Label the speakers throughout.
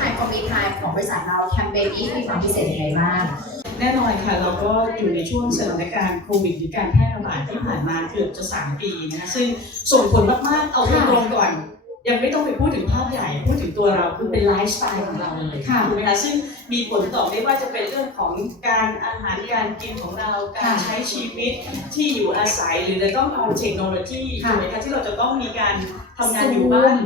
Speaker 1: ไทยคอมมิไทยของบริษัทเราแคมเปญนี้มีความพิเศษยังไงบ้าง
Speaker 2: แน่นอนค่ะเราก็อยู่ในช่วงสถานการณ์โควิดหรือการแพร่ระบาดที่ผ่านมาเกือบจะ 3 ปีนะคะซึ่งส่งผลมากๆเอาตรงๆก่อน ยังไม่ต้องไปพูดถึงภาพใหญ่ พูดถึงตัวเราคือเป็นไลฟ์สไตล์ของเราเลย
Speaker 1: ค่ะ
Speaker 2: ถูกไหมคะซึ่งมีผลต่อไม่ว่าจะเป็นเรื่องของการอาหารการกินของเราการ
Speaker 1: ค่ะ
Speaker 2: ใช้ชีวิตที่อยู่อาศัยหรือเราต้องเอาเทคโนโลยี
Speaker 1: ค่ะ
Speaker 2: ถูกไหมคะที่เราจะต้องมีการทำงานอยู่บ้าน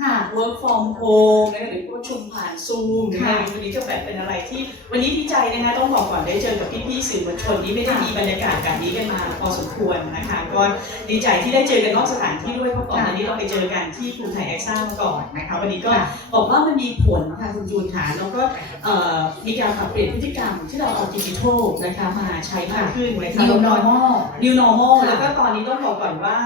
Speaker 1: ค่ะ
Speaker 2: work from home นะคะหรือประชุมผ่านซูมนะคะ
Speaker 1: ค่ะ
Speaker 2: วันนี้ก็แบบเป็นอะไรที่ วันนี้ดีใจนะคะต้องบอกก่อนได้เจอกับพี่ๆสื่อมวลชนที่ไม่ได้มีบรรยากาศแบบนี้กันมาพอสมควรนะคะ ก็ดีใจที่ได้เจอกันนอกสถานที่ด้วยเพราะก่อนหน้านี้ เราไปเจอกันที่กรุงไทยแอคซ่ามาก่อนนะคะวันนี้ก็
Speaker 1: ค่ะ
Speaker 2: บอกว่ามันมีผลค่ะคุณจูนค่ะแล้วก็เอ่อมีการปรับเปลี่ยนพฤติกรรมที่เราเอาดิจิทัลนะคะมาใช้มากขึ้นนะคะ
Speaker 1: New
Speaker 2: แล้วก็
Speaker 1: normal
Speaker 2: new normal
Speaker 1: ค่ะ
Speaker 2: แล้วก็ตอนนี้ต้องบอกก่อนว่า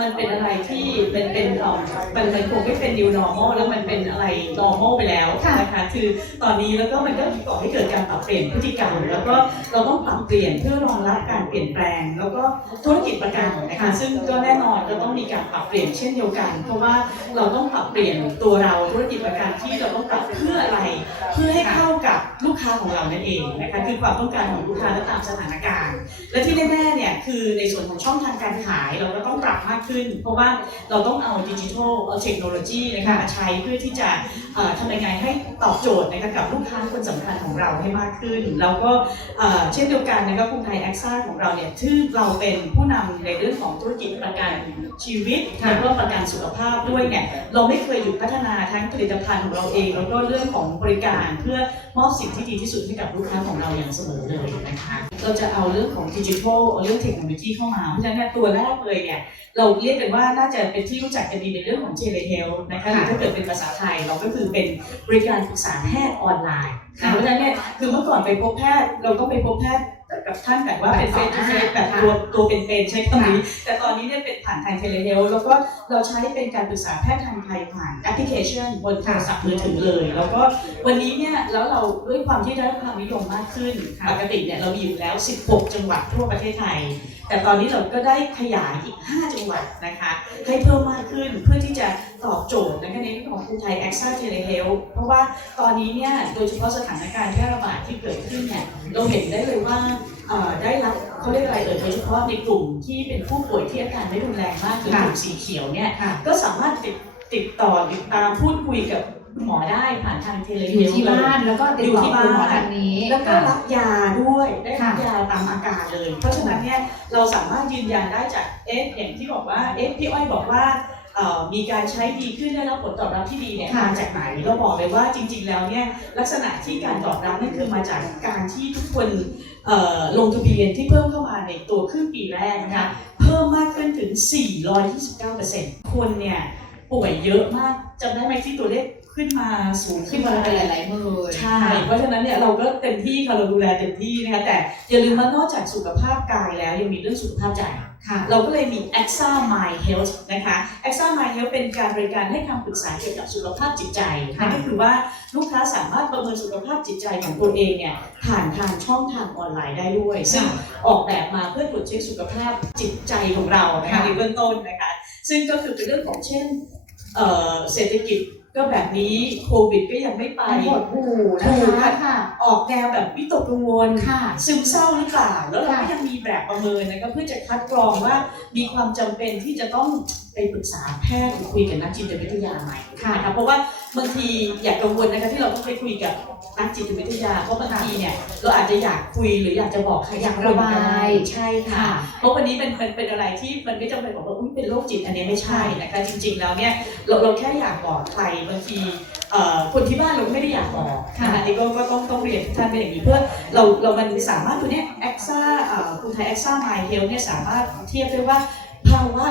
Speaker 2: มันเป็นอะไรที่เป็นเป็นเอ่อมันมันคงไม่เป็น new normal แล้วมันเป็นอะไร normal ไปแล้ว
Speaker 1: ค่ะ
Speaker 2: นะคะคือตอนนี้แล้วก็มันก็ก่อให้เกิดการปรับเปลี่ยนพฤติกรรม แล้วก็เราต้องปรับเปลี่ยนเพื่อรองรับการเปลี่ยนแปลง แล้วก็ธุรกิจประกันนะคะซึ่งก็แน่นอนจะต้องมีการปรับเปลี่ยนเช่นเดียวกันเพราะว่าเราต้องปรับเปลี่ยนตัวเราธุรกิจประกันที่เราต้องปรับเพื่ออะไร เพื่อให้เข้ากับลูกค้าของเรานั่นเองนะคะคือความต้องการของลูกค้าและตามสถานการณ์ และที่แน่ๆเนี่ยคือในส่วนของช่องทางการขายเราก็ต้องปรับมากขึ้น เพราะว่าเราต้องเอาดิจิทัลเอาเทคโนโลยีนะคะใช้เพื่อที่จะเอ่อทำยังไงให้ตอบโจทย์นะคะกับลูกค้าคนสำคัญของเราให้มากขึ้น แล้วก็เช่นเดียวกันนะคะกรุงไทยแอคซ่าของเราเนี่ยที่เราเป็นผู้นำในเรื่องของธุรกิจประกันชีวิต
Speaker 1: ค่ะ
Speaker 2: แล้วก็ประกันสุขภาพด้วยเนี่ยเราไม่เคยหยุดพัฒนาทั้งผลิตภัณฑ์ของเราเอง แล้วก็เรื่องของบริการเพื่อมอบสิ่งที่ดีที่สุดให้กับลูกค้าของเราอย่างเสมอเลยนะคะเราจะเอาเรื่องของดิจิทัลเอาเรื่องเทคโนโลยีเข้ามาเพราะฉะนั้นเนยตัวแรกเลยเนี่ยเราเรียกกันว่าน่าจะเป็นที่รู้จักกันดีในเรื่องของเทเลเฮลนะคะหรือถ้าเกิดเป็นภาษาไทยเราก็คือเป็นบริการปรึกษาแพทย์ออนไลน์นะเพราะฉะนั้นเนี่ยคือเมื่อก่อนไปพบแพทย์เราก็ไปพบแพทย์ กับท่านแบบว่าเป็นเฟส to เฟสแบบตัวตัวเป็นๆใช้คำนี้ แต่ตอนนี้เนี่ยเป็นผ่านทางเทเลเฮลแล้วก็เราใช้เป็นการปรึกษาแพทย์ทางไทยผ่านแอปพลิเคชันบนโทรศัพท์มือถือเลย แล้วก็วันนี้เนี่ยแล้วเราด้วยความที่ได้รับความนิยมมากขึ้น
Speaker 1: ค่ะ
Speaker 2: ปกติเนี่ยเรามีอยู่แล้ว 16 จังหวัดทั่วประเทศไทย แต่ตอนนี้เราก็ได้ขยายอีก 5 จังหวัดนะคะ ให้เพิ่มมากขึ้นเพื่อที่จะตอบโจทย์นะคะในเรื่องของคุณไทยแอคซ่าเทเลเฮลเพราะว่าตอนนี้เนี่ยโดยเฉพาะสถานการณ์แพร่ระบาดที่เกิดขึ้นเนี่ยเราเห็นได้เลยว่าเอ่อได้รับเขาเรียกอะไรเอ่ยโดยเฉพาะในกลุ่มที่เป็นผู้ป่วยที่อาการไม่รุนแรงมากคือกลุ่มสีเขียวเนี่ย
Speaker 1: ค่ะ
Speaker 2: ก็สามารถติดติดต่อติดตามพูดคุยกับคุณ หมอได้ผ่านทางเทเล
Speaker 1: อ
Speaker 2: เฮ
Speaker 1: ยู่
Speaker 2: ล
Speaker 1: ที่บ้านแล้วก็ติดต่อคุณหมอทางนี้
Speaker 2: แล้วก็
Speaker 1: ค่ะ
Speaker 2: รับยาด้วยได้รับ
Speaker 1: ค่ะ
Speaker 2: ยาตามอาการเลย เพราะฉะนั้นเนี่ยเราสามารถยืนยันได้จากเอ๊ะอย่างที่บอกว่าเอ๊ะพี่อ้อยบอกว่าเอ่อมีการใช้ดีขึ้นได้รับผลตอบรับที่ดีเนี่ย
Speaker 1: ค่ะ
Speaker 2: มาจากไหนเราบอกเลยว่าจริง ๆ แล้วเนี่ยลักษณะที่การตอบรับนั่นคือมาจากการที่ทุกคนเอ่อลงทะเบียนที่เพิ่มเข้ามาในตัวครึ่งปีแรกนะคะเพิ่มมากขึ้นถึง 429%คนเนี่ยป่วยเยอะมากจำได้ไหมที่ตัวเลข ขึ้นมาสูง
Speaker 1: ขึ้
Speaker 2: ขึ้
Speaker 1: น
Speaker 2: น
Speaker 1: มา
Speaker 2: มา
Speaker 1: เป็นหลายๆหมื่น
Speaker 2: ใช่เพราะฉะนั้นเนี่ยเราก็เต็มที่ค่ะเราดูแลเต็มที่นะคะแต่อย่าลืมว่านอกจากสุขภาพกายแล้วยังมีเรื่องสุขภาพใจ
Speaker 1: ค่ะ
Speaker 2: เราก็เลยมี AXA My Health นะคะ AXA My Health เป็นการบริการให้คำปรึกษาเกี่ยวกับสุขภาพจิตใจ
Speaker 1: ค่ะ
Speaker 2: นั่นก็คือว่าลูกค้าสามารถประเมินสุขภาพจิตใจของตัวเองเนี่ยผ่านทางช่องทางออนไลน์ได้ด้วย ซึ่งออกแบบมาเพื่อตรวจเช็คสุขภาพจิตใจของเรานะคะ
Speaker 1: ค่ะ
Speaker 2: ในเบื้องต้นนะคะ ซึ่งก็คือเป็นเรื่องของเช่นเอ่อเศรษฐกิจ ก็แบบนี้โควิดก็ยังไม่ไป
Speaker 1: ไปหดหูนะ
Speaker 2: ถูก
Speaker 1: คะ
Speaker 2: ค่ะ
Speaker 1: ค่ะ
Speaker 2: ออกแนวแบบวิตกกังวล
Speaker 1: ค่ะ
Speaker 2: ซึมเศร้าหรือเปล่า แล้วเรา
Speaker 1: ค่ะ
Speaker 2: ก็ยังมีแบบประเมินนะคะเพื่อจะคัดกรองว่ามีความจำเป็นที่จะต้องไปปรึกษาแพทย์หรือคุยกับนักจิตวิทยาไหม
Speaker 1: ค่ะ
Speaker 2: นะคะเพราะว่า บางทีอย่ากังวลนะคะที่เราต้องไปคุยกับนักจิตวิทยาเพราะบางทีเนี่ยเราอาจจะอยากคุยหรืออยากจะบอกใคร
Speaker 1: อยาก
Speaker 2: สัคน
Speaker 1: ระบาย
Speaker 2: ก็ได้ใช่ค่ะ
Speaker 1: ค่ะ
Speaker 2: เพราะวันนี้เป็นเป็นเป็นอะไรที่มันไม่จำเป็นบอกว่าอุ้ยเป็นโรคจิตอันนี้ไม่ใช่นะคะจริง ๆ แล้วเนี่ยเราเราแค่อยากบอกใครบางทีเอ่อคนที่บ้านเราก็ไม่ได้อยากบอก
Speaker 1: ค่ะ
Speaker 2: นะคะอันนี้ก็ก็ต้องต้องเรียนทุกท่านเป็นอย่างนี้เพื่อเราเรามันสามารถตัวเนี้ยแอคซ่าคุณไทยแอคซ่าไมเฮลเนี่ยสามารถเทียบได้ว่าภาวะ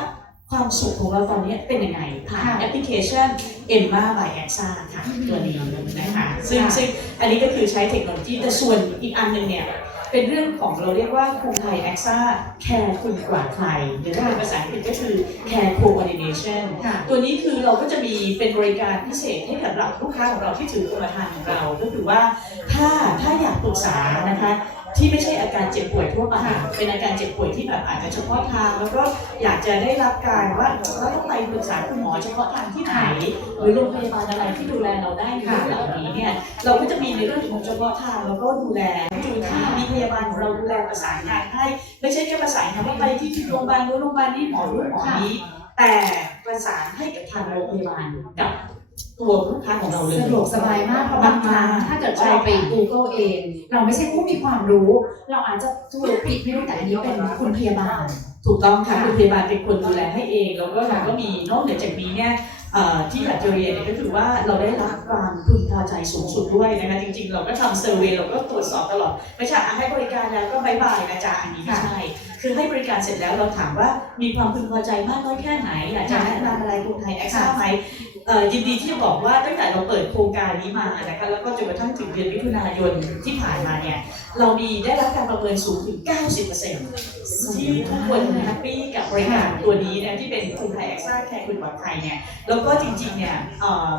Speaker 2: ความสุขของเราตอนนี้เป็นยังไงผ่าน
Speaker 1: ค่ะ
Speaker 2: แอปพลิเคชัน Emma by AXA ค่ะตัวนี้นะคะซึ่ง
Speaker 1: ค่ะ
Speaker 2: ซึ่งอันนี้ก็คือใช้เทคโนโลยีแต่ส่วนอีกอันหนึ่งเนี่ยเป็นเรื่องของเราเรียกว่ากรุงไทยแอคซ่าแคร์คุณกว่าใครหรือถ้าเป็นภาษาอังกฤษก็คือ Care Coordination
Speaker 1: ค่ะ
Speaker 2: ตัวนี้คือเราก็จะมีเป็นบริการพิเศษให้กับลูกค้าของเราที่ถือกรมธรรม์ของเรา ก็คือว่าถ้าถ้าอยากปรึกษานะคะ ที่ไม่ใช่อาการเจ็บป่วยทั่วไป
Speaker 1: ค่ะ
Speaker 2: เป็นอาการเจ็บป่วยที่แบบอาจจะเฉพาะทาง แล้วก็อยากจะได้รับการว่าเราต้องไปปรึกษาคุณหมอเฉพาะทางที่ไหนหรือโรงพยาบาลอะไรที่ดูแลเราได้ในเรื่องเหล่านี้เนี่ยเราก็จะมีในเรื่องของเฉพาะทางแล้วก็ดูแลจุดที่มีพยาบาลของเราดูแลประสานงานให้ ไม่ใช่แค่ประสานงานว่าไปที่โรงพยาบาลนู้นโรงพยาบาลนี้หมอนู้นหมอนี้ แต่ประสานให้กับทางโรงพยาบาลกับ ตัวลูกค้าของเราเลย
Speaker 1: สะดวกสบายมากเพราะบางครั้งถ้าเกิดว่าเราไป Google เอง เราไม่ใช่ผู้มีความรู้ เราอาจจะถูกผิดไม่รู้แต่อันนี้เป็นคุณพยาบาล
Speaker 2: ถูกต้องค่ะ
Speaker 1: ค่ะ
Speaker 2: คุณพยาบาลเป็นคนดูแลให้เอง แล้วก็เราก็มีนอกเหนือจากนี้เนี่ยเอ่อที่อยากจะเรียนเนี่ยก็คือว่าเราได้รับความพึงพอใจสูงสุดด้วยนะคะจริง ๆ เราก็ทำเซอร์เวยเราก็ตรวจสอบตลอด ไม่ใช่อะให้บริการแล้วก็บายบายนะจ๊ะอันนี้ไม่ใช่คือให้บริการเสร็จแล้วเราถามว่ามีความพึงพอใจมากน้อยแค่ไหนอยากจะแนะนำอะไรกรุงไทยแอคซ่าไหมเอ่อ ยินดีที่จะบอกว่าตั้งแต่เราเปิดโครงการนี้มานะคะแล้วก็จนกระทั่งถึงเดือนมิถุนายนที่ผ่านมาเนี่ยเรามีได้รับการประเมินสูงถึง 90%ที่ทุกคนแฮปปี้กับบริการตัวนี้นี่ยที่เป็นกรุงไทยแอคซ่าแคร์คุณปลอดภัยเนี่ยแล้วก็จริงๆเนี่ย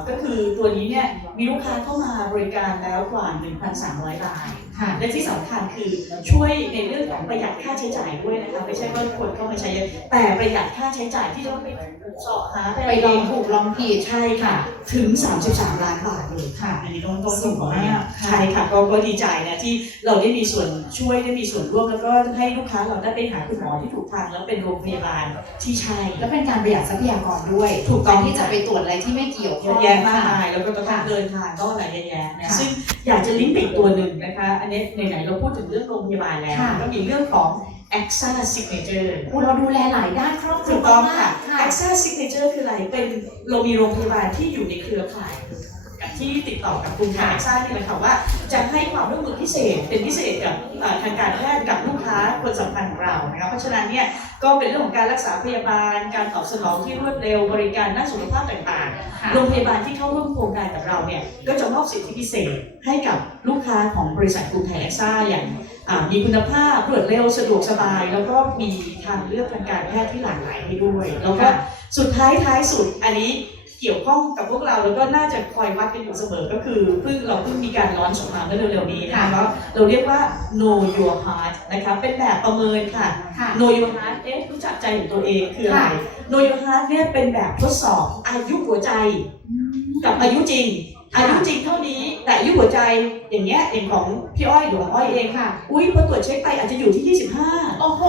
Speaker 2: ก็คือตัวนี้เนี่ยมีลูกค้าเข้ามาบริการแล้วกว่า 1,300ราย
Speaker 1: ค่ะ
Speaker 2: และที่สำคัญคือช่วยในเรื่องของประหยัดค่าใช้จ่ายด้วยนะคะ ไม่ใช่ว่าคนเข้ามาใช้เยอะแต่ประหยัดค่าใช้จ่ายที่ต้องไปสอบหา
Speaker 1: ไปลองถูกลองผิด
Speaker 2: ใช่ค่ะ ถึง 33 ล้านบาทเลย
Speaker 1: ค่ะ
Speaker 2: อันนี้ต้องต้อง
Speaker 1: สูงมาก
Speaker 2: ใช่ค่ะก็ก็ดีใจนะที่เราได้มีส่วนช่วยได้มีส่วนร่วมแล้วก็ให้ลูกค้าเราได้ไปหาคุณหมอที่ถูกทางแล้วเป็นโรงพยาบาลที่ใช่
Speaker 1: แล้วเป็นการประหยัดทรัพยากรด้วย
Speaker 2: ถูกต้อง
Speaker 1: แทนที่จะไปตรวจอะไรที่ไม่เกี่ยว
Speaker 2: เย
Speaker 1: ข้อ
Speaker 2: อะ
Speaker 1: ง
Speaker 2: แยะมาก
Speaker 1: ค่ะ
Speaker 2: มายแล้วก็ต้องเดินทางก็อะไรเยอะแยะนะ
Speaker 1: ค่ะ
Speaker 2: ซึ่งอยากจะลิงก์ไปอีกตัวหนึ่งนะคะอันนี้ไหนๆเราพูดถึงเรื่องโรงพยาบาลแล้ว
Speaker 1: ค่ะ
Speaker 2: ก็มีเรื่องของ AXA Signature
Speaker 1: อุยเราดูแลหลายด้านครอบครั
Speaker 2: ถู
Speaker 1: ว
Speaker 2: กต้อง
Speaker 1: มา
Speaker 2: ค่ะ
Speaker 1: กค่ะ
Speaker 2: AXA Signature คืออะไร เป็นเรามีโรงพยาบาลที่อยู่ในเครือข่ายกับที่ติดต่อกับกรุงไทย AXA นี่แหละค่ะว่าจะให้ความร่วมมือพิเศษเป็นพิเศษกับเอ่อทางการแพทย์กับลูกค้าคนะคะเพราะฉะนั้นเนี่ยก็เป็นเรื่องของการรักษาพยาบาล การตอบสนองที่รวดเร็วบริการด้านสุขภาพต่างๆ
Speaker 1: ค่ะ
Speaker 2: โรงพยาบาลที่เข้าร่วมโครงการกับเราเนี่ยก็จะมอบสิทธิพิเศษให้กับลูกค้าของบริษัทกรุงไทยแอคซ่าอย่างอ่ามีคุณภาพรวดเร็วสะดวกสบาย แล้วก็มีทางเลือกทางการแพทย์ที่หลากหลายให้ด้วย แล้วก็สุดท้ายท้ายสุดอันนี้ เกี่ยวข้องกับพวกเราแล้วก็น่าจะคอยวัดกันอยู่เสมอก็คือเพิ่งเราเพิ่งมีการร้อนออกมาเมื่อเร็วๆนี้นะคะแล้วเราเรียกว่า know your heart นะคะเป็นแบบประเมินค่ะ
Speaker 1: ค่ะ
Speaker 2: know your heart เอ๊ะรู้จักใจของตัวเองคืออะไร
Speaker 1: ค่ะ
Speaker 2: know your heart เนี่ยเป็นแบบทดสอบอายุหัวใจ กับอายุจริง อายุจริงเท่านี้ แต่อายุหัวใจอย่างเงี้ยอย่างของพี่อ้อยหรือของอ้อยเอง
Speaker 1: ค่ะ
Speaker 2: อุ้ยพอตรวจเช็คไปอาจจะอยู่ที่ 25
Speaker 1: โอ้โห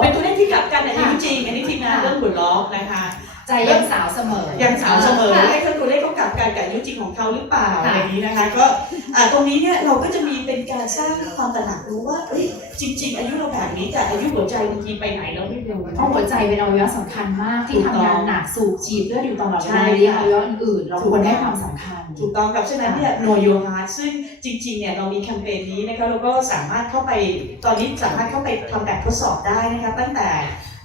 Speaker 2: เป็นตัวเลขที่กลับกันแต่อายุจริง อันนี้ทีมงาน
Speaker 1: ค่ะ
Speaker 2: เริ่มหัวล้อนะคะ
Speaker 1: ใจยังสาวเสมอ
Speaker 2: ยังสาวเสมอ
Speaker 1: ค่ะ
Speaker 2: ให้เขาตัวเลขเขากลับกันกับอายุจริงของเขาหรือเปล่า
Speaker 1: ค่ะ
Speaker 2: อะไรอย่างนี้นะคะ ก็อ่าตรงนี้เนี่ยเราก็จะมีเป็นการสร้างความตระหนักรู้ว่าเอ้ยจริง ๆ อายุเราแบบนี้แต่อายุหัวใจบางทีไปไหนเราไม่รู้
Speaker 1: เพราะหัวใจเป็นอวัยวะสำคัญมากที่
Speaker 2: ถูกต้อง
Speaker 1: ทำงานหนักสูบฉีดเลือดอยู่ตลอดเว
Speaker 2: ใช่
Speaker 1: ลา
Speaker 2: ค่ะ
Speaker 1: อวัยวะอื่นๆเราควรให้ความสำคัญ
Speaker 2: ถูกต้องครับฉะนั้นเนี่ย know your heart ซึ่งจริงๆเนี่ยเรามีแคมเปญนี้นะคะเราก็สามารถเข้าไปตอนนี้สามารถเข้าไปทำแบบทดสอบได้นะคะตั้งแต่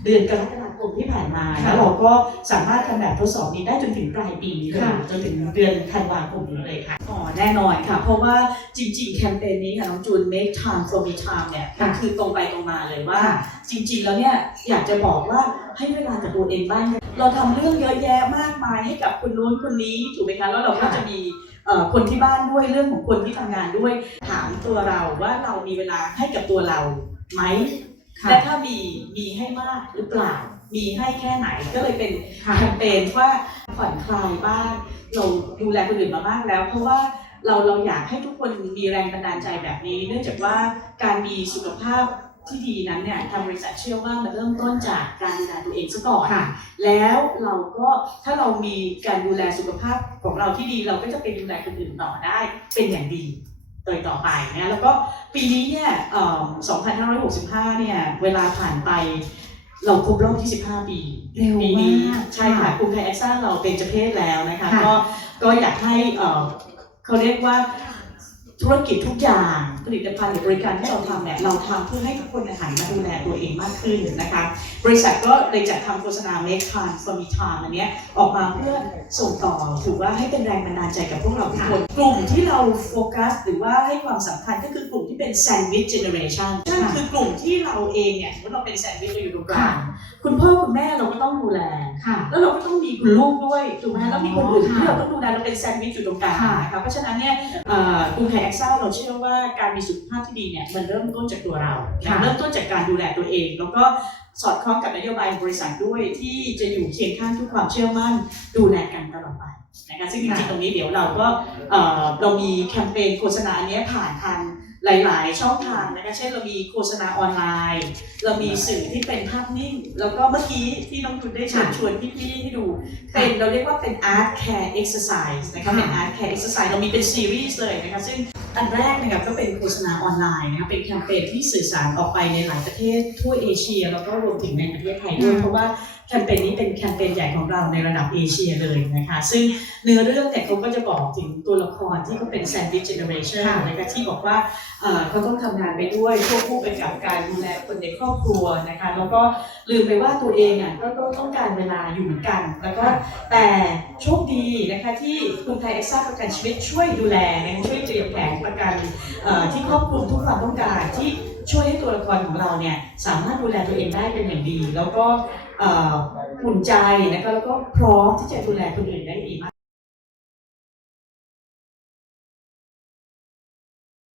Speaker 2: เดือนกรกฎา คมที่ผ่านมา
Speaker 1: ค่ะ
Speaker 2: แล้วเราก็สามารถทำแบบทดสอบนี้ได้จนถึงปลายปีเลย
Speaker 1: ค่ะ
Speaker 2: จนถึงเดือนธันวาคมนี้เลยค่ะอ๋อแน่นอนค่ะ เพราะว่าจริง ๆ แคมเปญนี้ค่ะน้องจูน make time for me time เนี่ยมันคือตรงไปตรงมาเลยว่า
Speaker 1: ค่ะ
Speaker 2: จริง ๆ แล้วเนี่ยอยากจะบอกว่าให้เวลากับตัวเองบ้างเราทำเรื่องเยอะแยะมากมายให้กับคนนู้นคนนี้ถูกไหมคะแล้วเราก็
Speaker 1: ค่ะ
Speaker 2: จะมีเอ่อคนที่บ้านด้วยเรื่องของคนที่ทำงานด้วยถามตัวเราว่าเรามีเวลาให้กับตัวเราไหม
Speaker 1: ค่ะ
Speaker 2: และถ้ามีมีให้มากหรือเปล่า มีให้แค่ไหนก็เลยเป็น
Speaker 1: ค่ะ
Speaker 2: แคมเปญว่าผ่อนคลายบ้างเราดูแลคนอื่นมาบ้างแล้ว เพราะว่าเราเราอยากให้ทุกคนมีแรงบันดาลใจแบบนี้ เนื่องจากว่าการมีสุขภาพที่ดีนั้นเนี่ยทางบริษัทเชื่อว่ามันเริ่มต้นจากการดูแลตัวเองซะก่อน
Speaker 1: ค่ะ
Speaker 2: แล้วเราก็ถ้าเรามีการดูแลสุขภาพของเราที่ดี เราก็จะไปดูแลคนอื่นต่อได้เป็นอย่างดีโดยต่อไปนะแล้วก็ปีนี้เนี่ยเอ่อ2565 เนี่ย เวลาผ่านไป เราครบรอบ 25 ปี
Speaker 1: เร็ว
Speaker 2: ปีนี้
Speaker 1: มาก
Speaker 2: ใช่ค่ะกรุงไทยแอคซ่าเราเป็นเจเพศแล้วนะคะ
Speaker 1: ค่ะ
Speaker 2: ก็ก็อยากให้เอ่อเขาเรียกว่า ธุรกิจทุกอย่างผลิตภัณฑ์หรือบริการที่เราทำเนี่ยเราทำเพื่อให้ทุกคนหันมาดูแลตัวเองมากขึ้นนะคะบริษัทก็เลยจัดทำโฆษณา Make Time for Me Time อันเนี้ยออกมาเพื่อส่งต่อถือว่าให้เป็นแรงบันดาลใจกับพวกเราทุกคนกลุ่มที่เราโฟกัส หรือว่าให้ความสำคัญก็คือกลุ่มที่เป็น Sandwich Generation นั่นคือกลุ่มที่เราเองเนี่ยสมมติเราเป็นแซนด์วิชเราอยู่ตรงกลางคุณพ่อคุณแม่เราก็ต้องดูแล
Speaker 1: ค่ะ
Speaker 2: แล้วเราก็ต้องมีคุณลูกด้วยถูกไหมแล้วมีคนอื่น
Speaker 1: ค่ะ
Speaker 2: ที่เราต้องดูแลเราเป็นแซนด์วิชอยู่ตรงกลาง
Speaker 1: ค่ะ
Speaker 2: นะคะเพราะฉะนั้นเนี่ยเอ่อกรุงไทยแอคกซ่าเราเชื่อว่าการมีสุขภาพที่ดีเนี่ยมันเริ่มต้นจากตัวเรา
Speaker 1: ค่ะ
Speaker 2: เริ่มต้นจากการดูแลตัวเอง แล้วก็สอดคล้องกับนโยบายบริษัทด้วยที่จะอยู่เคียงข้างทุกความเชื่อมั่นดูแลกันตลอดไปนะคะซึ่งจริงๆตรงนี้เดี๋ยวเราก็เอ่อเรามีแคมเปญโฆษณาอันเนี้ยผ่านทางหลายๆ ช่องทางนะคะเช่นเรามีโฆษณาออนไลน์ เรามีสื่อที่เป็นภาพนิ่ง แล้วก็เมื่อกี้ที่น้องคุณได้เชิญชวนพี่ๆให้ดูเป็นเราเรียกว่าเป็น art care exercise นะคะเป็น art care exercise เรามีเป็นซีรีส์เลยนะคะซึ่ง อันแรกนะคะก็เป็นโฆษณาออนไลน์นะคะเป็นแคมเปญที่สื่อสารออกไปในหลายประเทศทั่วเอเชีย แล้วก็รวมถึงในประเทศไทยด้วย
Speaker 1: อืม
Speaker 2: เพราะว่าแคมเปญนี้เป็นแคมเปญใหญ่ของเราในระดับเอเชียเลยนะคะซึ่งเนื้อเรื่องเนี่ยเขาก็จะบอกถึงตัวละครที่เขาเป็น sandwich generation
Speaker 1: ค่ะ
Speaker 2: นะคะที่บอกว่าเอ่อเขาต้องทำงานไปด้วยควบคู่ไปกับการดูแลคนในครอบครัวนะคะแล้วก็ลืมไปว่าตัวเองอะก็ก็ต้องการเวลาอยู่เหมือนกัน แล้วก็แต่โชคดีนะคะที่กรุงไทยเอ็กซ่าประกันชีวิตช่วยดูแลนะคะช่วยเตรียมแผนประกันที่ครอบคลุมทุกความต้องการที่ช่วยให้ตัวละครของเราเนี่ยสามารถดูแลตัวเองได้เป็นอย่างดี แล้วก็เอ่ออุ่นใจนะคะแล้วก็พร้อมที่จะดูแลคนอื่นได้ดีมาก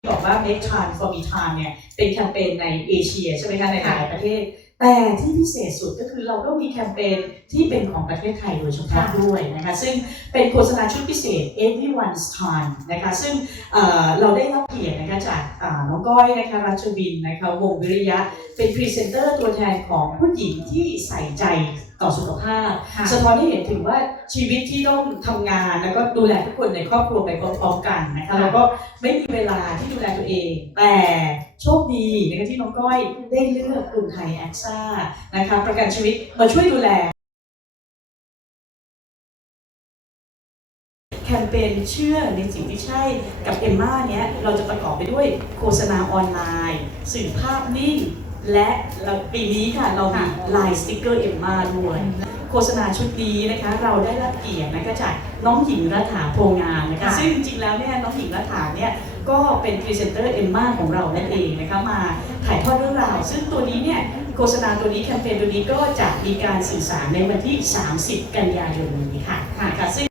Speaker 2: บอกว่า make time for me time เนี่ยเป็นแคมเปญในเอเชียใช่ไหมคะในหลายประเทศ แต่ที่พิเศษสุดก็คือเราก็มีแคมเปญที่เป็นของประเทศไทยโดยเฉพาะ
Speaker 1: ค่ะ
Speaker 2: ด้วยนะคะซึ่งเป็นโฆษณาชุดพิเศษ everyone's time นะคะซึ่งเอ่อเราได้รับเกียรตินะคะจากอ่าน้องก้อยนะคะรัชวินนะคะวงศ์วิริยะ เป็นพรีเซนเตอร์ตัวแทนของผู้หญิงที่ใส่ใจต่อสุขภาพ
Speaker 1: ค่ะ
Speaker 2: สะท้อนให้เห็นถึงว่าชีวิตที่ต้องทำงานแล้วก็ดูแลทุกคนในครอบครัวไปพร้อมๆกันนะคะ
Speaker 1: ค่ะ
Speaker 2: แล้วก็ไม่มีเวลาที่ดูแลตัวเอง แต่โชคดีนะคะที่น้องก้อยได้เลือกกลุ่มไทยแอคซ่านะคะประกันชีวิตมาช่วยดูแลแคมเปญเชื่อในสิ่งที่ใช่กับเอมม่าเนี้ยเราจะประกอบไปด้วยโฆษณาออนไลน์ สื่อภาพนิ่ง และเราปีนี้ค่ะเรามี
Speaker 1: ค่ะ
Speaker 2: ลายสติกเกอร์เอมม่าด้วยโฆษณาชุดนี้นะคะเราได้รับเกียรตินะคะจากน้องหญิงรัฐาโพงามนะคะ
Speaker 1: ค่ะ
Speaker 2: ซึ่งจริงๆแล้วเนี่ยน้องหญิงรัฐาเนี่ยก็เป็นพรีเซนเตอร์เอมม่าของเรานั่นเองนะคะมาถ่ายทอดเรื่องราว ซึ่งตัวนี้เนี่ยโฆษณาตัวนี้แคมเปญตัวนี้ก็จะมีการสื่อสารในวันที่ 30 กันยายนนี้ค่ะค่ะซึ่ง